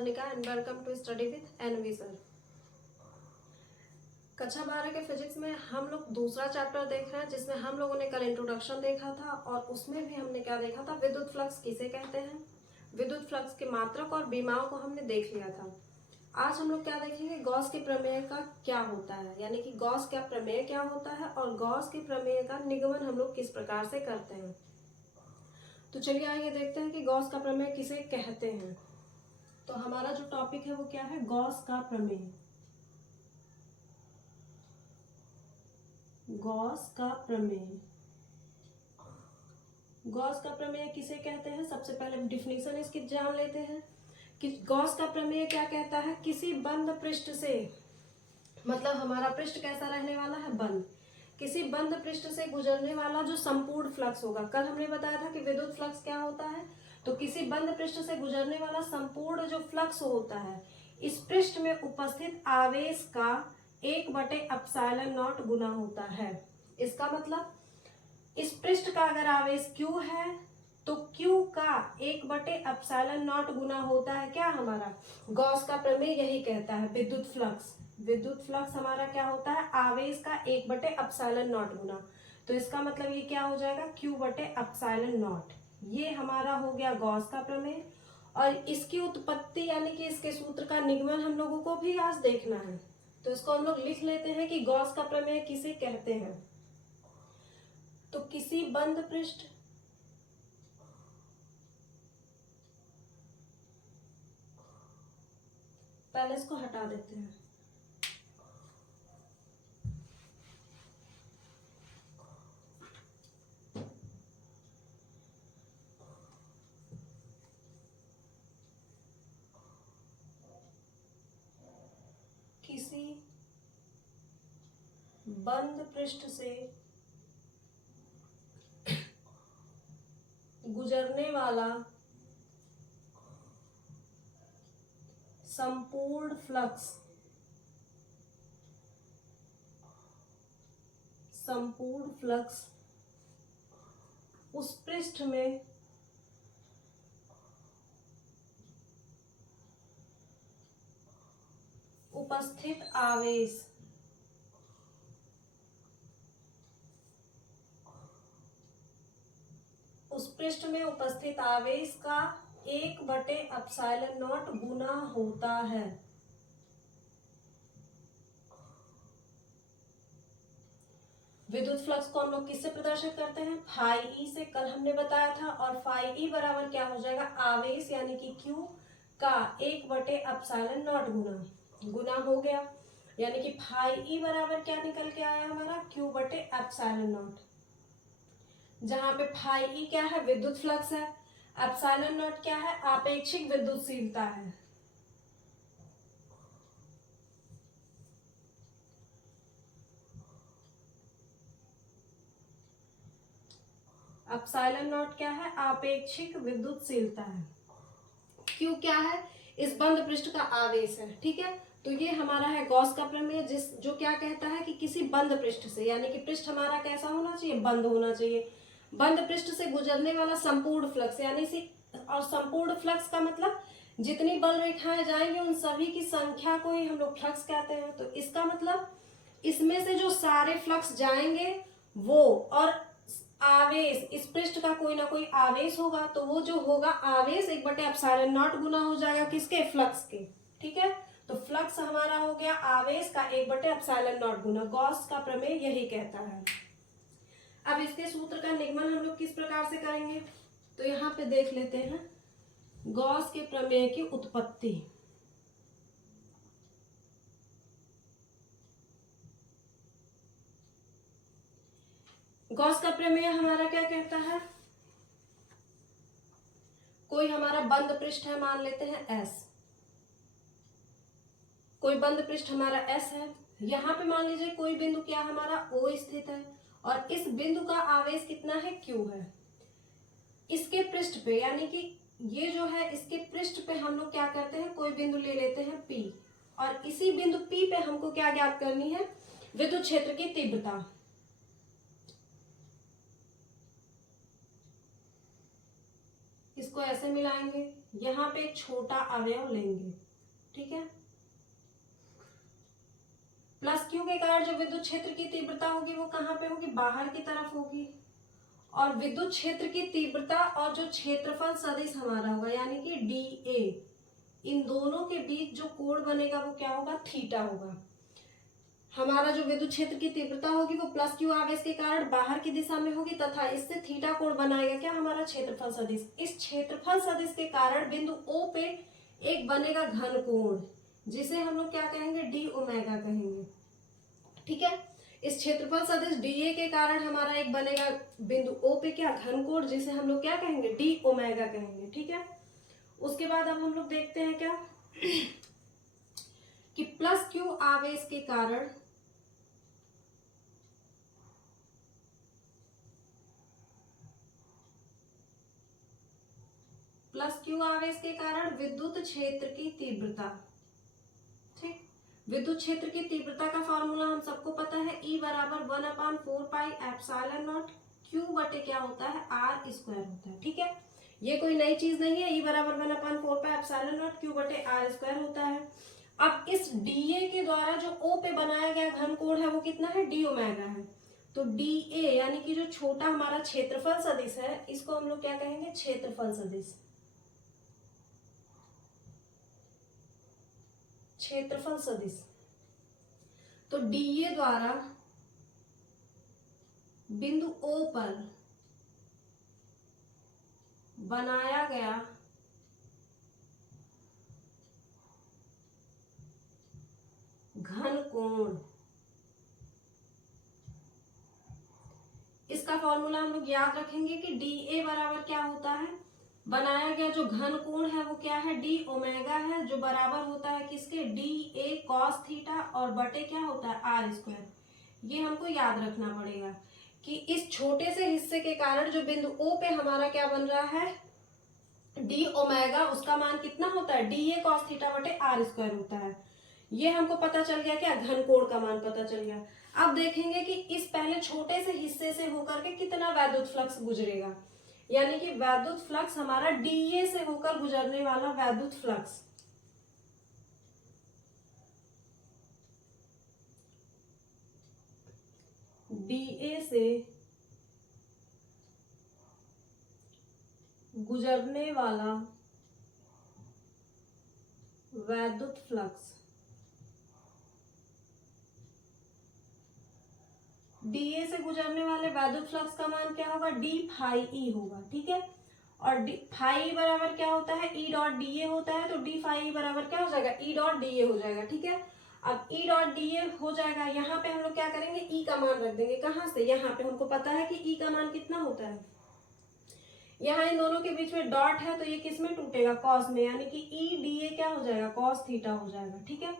Arnica and welcome to study with NV sir. कक्षा 12 के physics में हम लोग दूसरा चैप्टर देख रहे हैं जिसमें हम लोगों ने कल इंट्रोडक्शन देखा था और उसमें भी हमने क्या देखा था, विद्युत फ्लक्स किसे कहते हैं, विद्युत फ्लक्स के मात्रक और विमाओं को हमने देख लिया था। आज हम लोग क्या देखेंगे, गॉस के प्रमेय का क्या होता है, यानी कि गॉस का प्रमेय क्या होता है और गॉस के प्रमेय का निगमन हम लोग किस प्रकार से करते हैं। तो चलिए आइए देखते हैं कि गॉस का प्रमेय किसे कहते हैं। तो हमारा जो टॉपिक है वो क्या है, गॉस का प्रमेय। गॉस का प्रमेय, गॉस का प्रमेय किसे कहते हैं, सबसे पहले डिफिनीशन इसकी जान लेते हैं कि गॉस का प्रमेय क्या कहता है। किसी बंद पृष्ठ से, मतलब हमारा पृष्ठ कैसा रहने वाला है, बंद, किसी बंद पृष्ठ से गुजरने वाला जो संपूर्ण फ्लक्स होगा। कल हमने बताया था कि विद्युत फ्लक्स क्या होता है, तो किसी बंद पृष्ठ से गुजरने वाला संपूर्ण जो फ्लक्स होता है, इस पृष्ठ में उपस्थित आवेश का 1/ε0 गुना होता है। इसका मतलब इस पृष्ठ का अगर आवेश Q है तो Q का 1/ε0 गुना होता है क्या, हमारा गॉस का प्रमेय यही कहता है विद्युत फ्लक्स। विद्युत फ्लक्स हमारा क्या होता है, आवेश का 1/ε0 गुना। तो इसका मतलब ये क्या हो जाएगा, Q/ε0। ये हमारा हो गया गॉस का प्रमेय। और इसकी उत्पत्ति यानी कि इसके सूत्र का निगमन हम लोगों को भी आज देखना है। तो इसको हम लोग लिख लेते हैं कि गॉस का प्रमेय किसे कहते हैं। तो किसी बंद पृष्ठ, पहले इसको हटा देते हैं। किसी बंद पृष्ठ से गुजरने वाला संपूर्ण फ्लक्स, संपूर्ण फ्लक्स उस पृष्ठ में उपस्थित आवेश, उस पृष्ठ में उपस्थित आवेश का 1/ε0 गुना होता है। विद्युत फ्लक्स को हम लोग किससे प्रदर्शित करते हैं, फाई ई से, कल हमने बताया था। और फाई ई बराबर क्या हो जाएगा, आवेश यानी कि Q का 1/ε0 गुना हो गया। यानी कि फाई ई बराबर क्या निकल के आया हमारा, Q/ε0। जहां पे फाई ई क्या है, विद्युत फ्लक्स है, ε0 क्या है, आपेक्षिक विद्युतशीलता है। ε0 क्या है, आपेक्षिक विद्युतशीलता है। क्यू क्या है, इस बंद पृष्ठ का आवेश है। ठीक है, तो ये हमारा है गॉस का प्रमेय, जो क्या कहता है कि किसी बंद पृष्ठ से, यानी कि पृष्ठ हमारा कैसा होना चाहिए, बंद होना चाहिए। बंद पृष्ठ से गुजरने वाला संपूर्ण फ्लक्स, यानी और संपूर्ण फ्लक्स का मतलब जितनी बल रेखाएं जाएंगी उन सभी की संख्या को ही हम लोग फ्लक्स कहते हैं। तो इसका मतलब इसमें से जो सारे फ्लक्स जाएंगे वो, और आवेश, इस पृष्ठ का कोई ना कोई आवेश होगा, तो वो जो होगा आवेश 1/ε0 गुना हो जाएगा किसके, फ्लक्स के। ठीक है, तो फ्लक्स हमारा हो गया आवेश का 1/ε0 गुना। गॉस का प्रमेय यही कहता है। अब इसके सूत्र का निगमन हम लोग किस प्रकार से करेंगे, तो यहाँ पे देख लेते हैं गॉस के प्रमेय की उत्पत्ति। गॉस का प्रमेय हमारा क्या कहता है, कोई हमारा बंद पृष्ठ है, मान लेते हैं S, कोई बंद पृष्ठ हमारा S है। यहाँ पे मान लीजिए कोई बिंदु क्या हमारा O स्थित है और इस बिंदु का आवेश कितना है, Q है। इसके पृष्ठ पे, यानी कि ये जो है इसके पृष्ठ पे हम लोग क्या करते हैं, कोई बिंदु ले लेते हैं P, और इसी बिंदु P पे हमको क्या ज्ञात करनी है, विद्युत क्षेत्र की तीव्रता। इसको ऐसे मिलाएंगे, यहाँ पे एक छोटा अवयव लेंगे, ठीक है। प्लस क्यू के कारण जो विद्युत क्षेत्र की तीव्रता होगी वो कहाँ पे होगी, बाहर की तरफ होगी। और विद्युत क्षेत्र की तीव्रता और जो क्षेत्रफल सदिश हमारा होगा यानी कि डी ए, इन दोनों के बीच जो कोण बनेगा वो क्या होगा, थीटा होगा। हमारा जो विद्युत क्षेत्र की तीव्रता होगी वो प्लस क्यू आवेश के कारण बाहर की दिशा में होगी तथा इससे थीटा कोण बनाएगा क्या, हमारा क्षेत्रफल सदिश। इस क्षेत्रफल सदिश के कारण बिंदु O पे एक बनेगा घन कोण, जिसे हम लोग क्या कहेंगे, डी ओमेगा कहेंगे, ठीक है। इस क्षेत्रफल सदिश डीए के कारण हमारा एक बनेगा बिंदु O पे क्या, घन कोण, जिसे हम लोग क्या कहेंगे, डी ओमेगा कहेंगे, ठीक है। उसके बाद अब हम लोग देखते हैं क्या कि प्लस क्यू आवेश के कारण विद्युत क्षेत्र की तीव्रता, ठीक। विद्युत क्षेत्र की तीव्रता का फॉर्मूला हम सबको पता है, E बराबर 1/4πε0 Q बटे क्या होता है, R स्क्वायर होता है, ठीक है। ये कोई नई चीज नहीं है, E बराबर 1/4πε0 Q बटे R स्क्वायर होता है। अब इस डीए के द्वारा जो O पे बनाया गया घन कोण है वो कितना है, डी ओमेगा है। तो डी ए यानी कि जो छोटा हमारा क्षेत्रफल सदिश है, इसको हम लोग क्या कहेंगे, क्षेत्रफल सदिश, क्षेत्रफल सदिश। तो डीए द्वारा बिंदु O पर बनाया गया घन कोण, इसका फॉर्मूला हम लोग याद रखेंगे कि डी ए बराबर क्या होता है, बनाया गया जो घन कोण है वो क्या है, डी ओमेगा है, जो बराबर होता है किसके, डी ए कॉस थीटा, और बटे क्या होता है, आर स्क्वायर। ये हमको याद रखना पड़ेगा कि इस छोटे से हिस्से के कारण जो बिंदु O पे हमारा क्या बन रहा है, डी ओमेगा, उसका मान कितना होता है, डी ए कॉस थीटा बटे आर स्क्वायर होता है। ये हमको पता चल गया, क्या घन कोण का मान पता चल गया। अब देखेंगे कि इस पहले छोटे से हिस्से से होकर के कितना वैद्युत फ्लक्स गुजरेगा, यानी कि वैद्युत फ्लक्स हमारा डीए से होकर गुजरने वाला वैद्युत फ्लक्स, डीए से गुजरने वाला वैद्युत फ्लक्स, डीए से गुजरने वाले वैद्युत फ्लक्स का मान क्या होगा, डी फाई ई होगा, ठीक है। और डी फाई बराबर क्या होता है, ई डॉट डीए होता है, तो डी फाई बराबर क्या हो जाएगा, ई डॉट डीए हो जाएगा, ठीक है। अब ई डॉट डीए हो जाएगा, यहाँ पे हम लोग क्या करेंगे, ई का मान रख देंगे, कहाँ से, यहाँ पे हमको पता है कि ई का मान कितना होता है, यहाँ इन दोनों के बीच में डॉट है तो ये किस में टूटेगा, कॉस में, यानी कि ई डीए क्या हो जाएगा, कॉस थीटा हो जाएगा, ठीक है।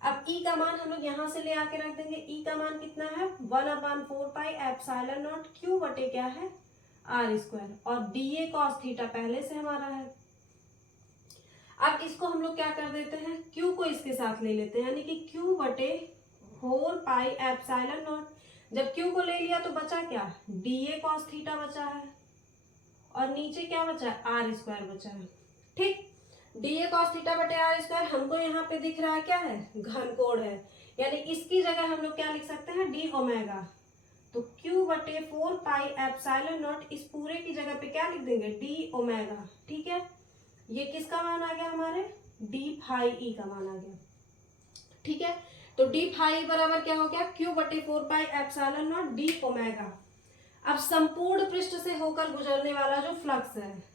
अब E का मान हम लोग यहाँ से ले आके रख देंगे, E का मान कितना है, 1/4πε0 Q बटे क्या है, R स्क्वायर, और DA cos थीटा पहले से हमारा है। अब इसको हम लोग क्या कर देते हैं, Q को इसके साथ ले लेते हैं, यानी कि Q बटे 4πε0। जब Q को ले लिया तो बचा क्या, DA cos थीटा बचा है, और नीचे क्या बचा है, R स्क्वायर बचा है, ठीक। डीए कॉस थीटा बटे आर स्क्वायर हमको यहाँ पे दिख रहा है क्या है, घन कोण है, यानी इसकी जगह हम लोग क्या लिख सकते हैं, डी ओमेगा। तो Q बटे 4πε0, इस पूरे की जगह पे क्या लिख देंगे, डी ओमेगा, ठीक है। ये किसका मान आ गया, हमारे डी फाई ई का मान आ गया, ठीक है। तो डी फाई बराबर क्या हो गया, Q बटे 4πε0 डी ओमेगा। अब संपूर्ण पृष्ठ से होकर गुजरने वाला जो फ्लक्स है,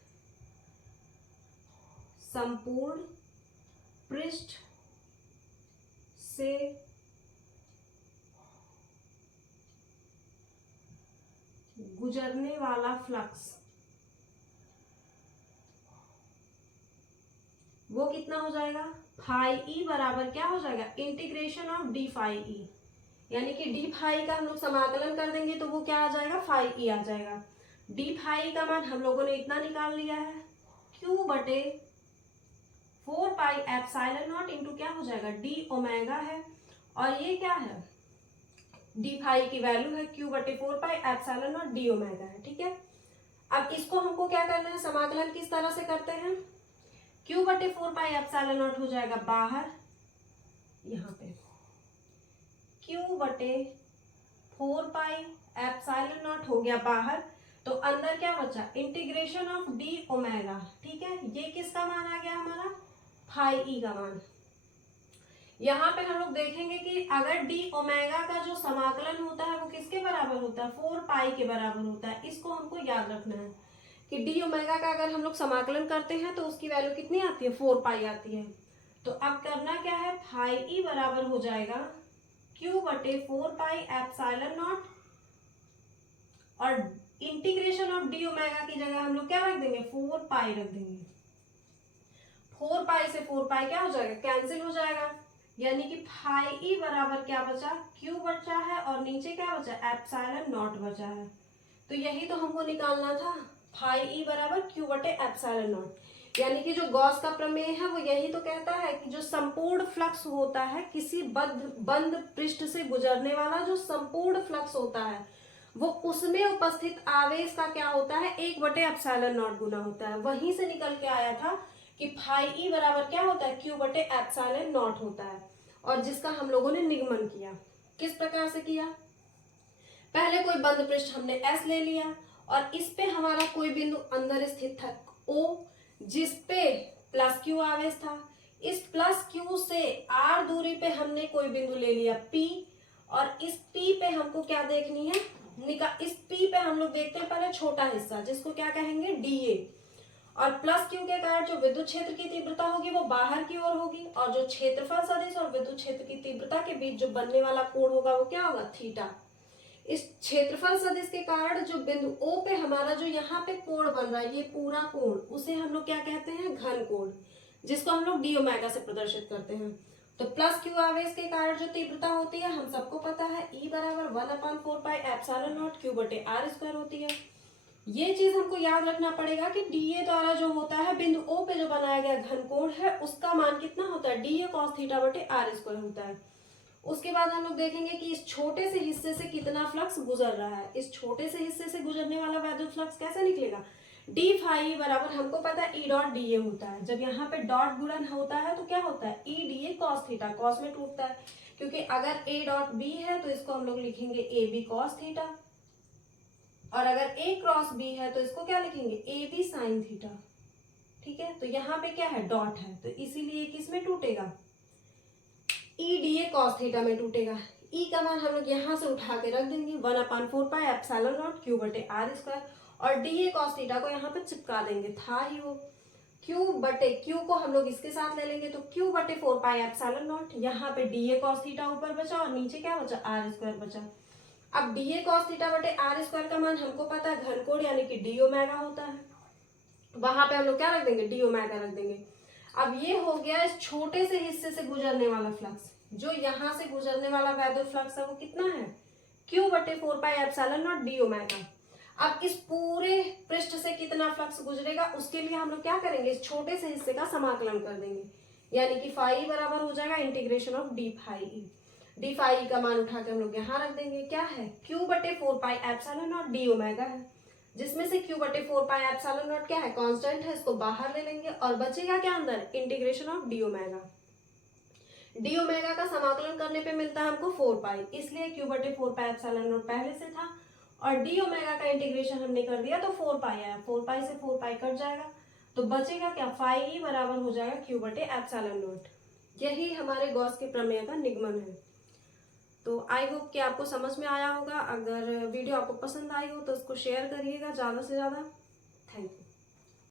संपूर्ण पृष्ठ से गुजरने वाला फ्लक्स, वो कितना हो जाएगा, फाई ई बराबर क्या हो जाएगा, integration of d phi E, यानी कि डी फाई का हम लोग समाकलन कर देंगे तो वो क्या आ जाएगा, फाई ई आ जाएगा। डी फाई का मान हम लोगों ने इतना निकाल लिया है, Q बटे 4πε0 इंटू क्या हो जाएगा, डी ओमेगा है, और ये क्या है, डी फाई की वैल्यू है Q बटे 4πε0 डी ओमेगा है, ठीक है। अब इसको हमको क्या करना है, समाकलन किस तरह से करते हैं, Q बटे 4πε0 हो जाएगा बाहर, यहाँ पे Q बटे 4πε0 हो गया बाहर, तो अंदर क्या बचा, इंटीग्रेशन ऑफ डी ओमेगा, ठीक है। ये किसका मान आ गया हमारा, फाई ई का मान। यहाँ पे हम लोग देखेंगे कि अगर डी ओमेगा का जो समाकलन होता है वो किसके बराबर होता है, 4π के बराबर होता है। इसको हमको याद रखना है कि डी ओमेगा का अगर हम लोग समाकलन करते हैं तो उसकी वैल्यू कितनी आती है, 4π आती है। तो अब करना क्या है, फाई ई बराबर हो जाएगा Q बटे 4πε0 और इंटीग्रेशन ऑफ डी ओमेगा की जगह हम लोग क्या रख देंगे, 4π रख देंगे। 4π से 4π क्या हो जाएगा, कैंसिल हो जाएगा, यानी कि फाई ई बराबर क्या बचा, Q बचा है और नीचे क्या बचा, ε0 बचा है। तो यही तो हमको निकालना था, फाई ई बराबर Q बटे ε0। यानी कि जो गॉस का प्रमेय है वो यही तो कहता है कि जो संपूर्ण फ्लक्स होता है, किसी बंद पृष्ठ से गुजरने वाला जो संपूर्ण फ्लक्स होता है वो उसमें उपस्थित आवेश का क्या होता है, 1/ε0 गुना होता है। वहीं से निकल के आया था कि फाई ई बराबर क्या होता है, Q बटे ε0 होता है, और जिसका हम लोगों ने निगमन किया। किस प्रकार से किया, पहले कोई बंद पृष्ठ हमने S ले लिया और इस पे हमारा कोई बिंदु अंदर स्थित था O, जिसपे प्लस Q आवेश था। इस प्लस Q से R दूरी पे हमने कोई बिंदु ले लिया P, और इस P पे हमको क्या देखनी है, इस P पे हम लोग देखते हैं पहले छोटा हिस्सा जिसको क्या कहेंगे, DA, और प्लस Q के कारण जो विद्युत क्षेत्र की तीव्रता होगी वो बाहर की ओर होगी, और जो क्षेत्रफल सदिश और विद्युत क्षेत्र की तीव्रता के बीच जो बनने वाला कोण होगा वो क्या होगा, थीटा। इस क्षेत्रफल सदिश के कारण जो बिंदु O पे हमारा जो यहाँ पे कोण बन रहा है, ये पूरा कोण, उसे हम लोग क्या कहते हैं, घन कोण, जिसको हम लोग डी ओमेगा से प्रदर्शित करते हैं। तो प्लस Q आवेश के कारण जो तीव्रता होती है हम सबको पता है, E बराबर 1/4πε0 Q बटे r² होती है। ये चीज हमको याद रखना पड़ेगा कि DA द्वारा जो होता है बिंदु O पे जो बनाया गया घन कोण है उसका मान कितना होता है, DA cos थीटा बटे r² होता है। उसके बाद हम लोग देखेंगे कि इस छोटे से हिस्से से कितना फ्लक्स गुजर रहा है। इस छोटे से हिस्से से गुजरने वाला वैद्युत फ्लक्स कैसे निकलेगा, डी फाई बराबर हमको पता है E डॉट DA होता है। जब यहाँ पे डॉट गुणन होता है तो क्या होता है, E DA cos theta, cos में टूटता है, क्योंकि अगर A डॉट B है तो इसको हम लोग लिखेंगे AB cos थीटा, और अगर A क्रॉस B है तो इसको क्या लिखेंगे, AB sin थीटा, ठीक है। तो यहाँ पे क्या है, डॉट है, तो इसीलिए किस में टूटेगा, E DA cos थीटा में टूटेगा। E का मान हम लोग यहाँ से उठा के रख देंगे 1/4πε0 Q बटे r², और DA cos थीटा को यहाँ पे चिपका देंगे, था ही वो। Q को हम लोग इसके साथ ले लेंगे तो Q बटे 4πε0, यहाँ पे DA cos थीटा ऊपर बचा और नीचे क्या बचा, r² बचा। अब DA cos थीटा बटे r² का मान हमको पता है घन कोण यानी कि डी ओमेगा होता है, वहां पे हम लोग क्या रख देंगे, डी ओमेगा रख देंगे। अब ये हो गया इस छोटे से हिस्से से गुजरने वाला फ्लक्स, जो यहाँ से गुजरने वाला वैद्युत फ्लक्स है वो कितना है, Q बटे 4πε0 डी ओमेगा। अब इस पूरे पृष्ठ से कितना फ्लक्स गुजरेगा उसके लिए हम लोग क्या करेंगे, इस छोटे से हिस्से का समाकलन कर देंगे, यानी कि फाई बराबर हो जाएगा integration of d phi E. D phi का मान उठा के हम लोग यहाँ रख देंगे, क्या है, Q बटे 4πε0 डी ओमेगा है, जिसमें से Q बटे 4πε0 क्या है, कांस्टेंट है, इसको बाहर ले लेंगे और बचेगा क्या अंदर, integration of D omega. D omega का समाकलन करने पे मिलता है हमको 4π, इसलिए Q बटे 4πε0 पहले से था और डी ओमेगा का इंटीग्रेशन हमने कर दिया तो 4π आया, 4π से 4π कट जाएगा तो बचेगा क्या, फाई ई बराबर हो जाएगा Q बटे ε0। यही हमारे गॉस के प्रमेय का निगमन है। तो आई होप कि आपको समझ में आया होगा। अगर वीडियो आपको पसंद आई हो तो उसको शेयर करिएगा ज़्यादा से ज़्यादा। Thank you.